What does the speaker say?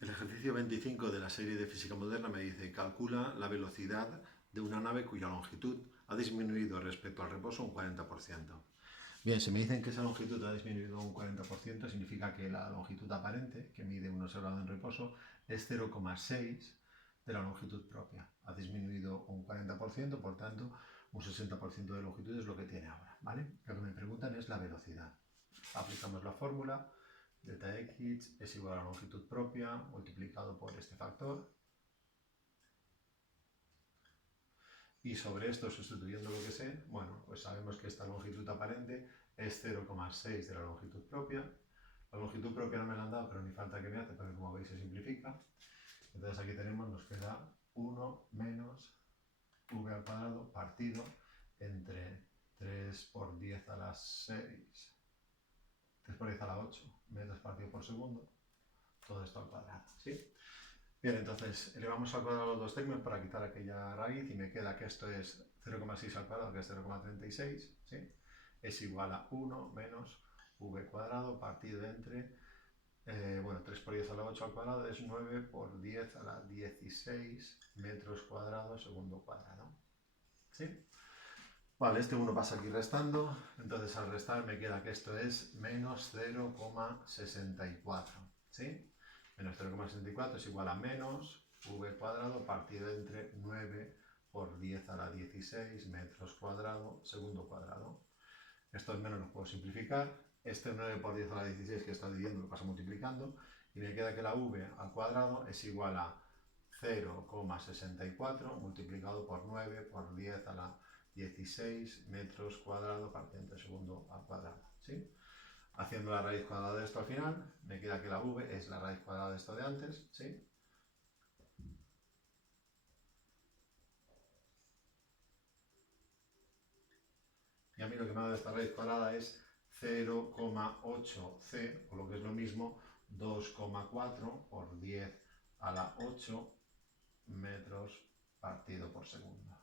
El ejercicio 25 de la serie de física moderna me dice: calcula la velocidad de una nave cuya longitud ha disminuido respecto al reposo un 40%. Bien, si me dicen que esa longitud ha disminuido un 40%, significa que la longitud aparente, que mide 1 grado en reposo, es 0,6 de la longitud propia. Ha disminuido un 40%, por tanto, un 60% de longitud es lo que tiene ahora, ¿vale? Lo que me preguntan es la velocidad. Aplicamos la fórmula. Delta x es igual a la longitud propia multiplicado por este factor. Y sobre esto, sustituyendo lo que sé, bueno, pues sabemos que esta longitud aparente es 0,6 de la longitud propia. La longitud propia no me la han dado, pero ni falta que me hace, porque como veis se simplifica. Entonces aquí tenemos, nos queda 1 menos v al cuadrado partido entre 3 por 10 a la 6, 3 por 10 a la 8 metros partido por segundo, todo esto al cuadrado, ¿sí? Bien, entonces elevamos al cuadrado los dos términos para quitar aquella raíz y me queda que esto es 0,6 al cuadrado, que es 0,36, ¿sí? Es igual a 1 menos v cuadrado partido entre, 3 por 10 a la 8 al cuadrado es 9 por 10 a la 16 metros cuadrados segundo cuadrado, ¿sí? Vale, este 1 pasa aquí restando, entonces al restar me queda que esto es menos 0,64, ¿sí? Menos 0,64 es igual a menos v cuadrado partido entre 9 por 10 a la 16 metros cuadrado segundo cuadrado. Estos menos los puedo simplificar. Este 9 por 10 a la 16 que está dividiendo lo paso multiplicando y me queda que la v al cuadrado es igual a 0,64 multiplicado por 9 por 10 a la 16 metros cuadrados partido entre segundo al cuadrado, ¿sí? Haciendo la raíz cuadrada de esto al final, me queda que la v es la raíz cuadrada de esto de antes, ¿sí? Y a mí lo que me ha dado esta raíz cuadrada es 0,8c, o lo que es lo mismo, 2,4 por 10 a la 8 metros partido por segundo.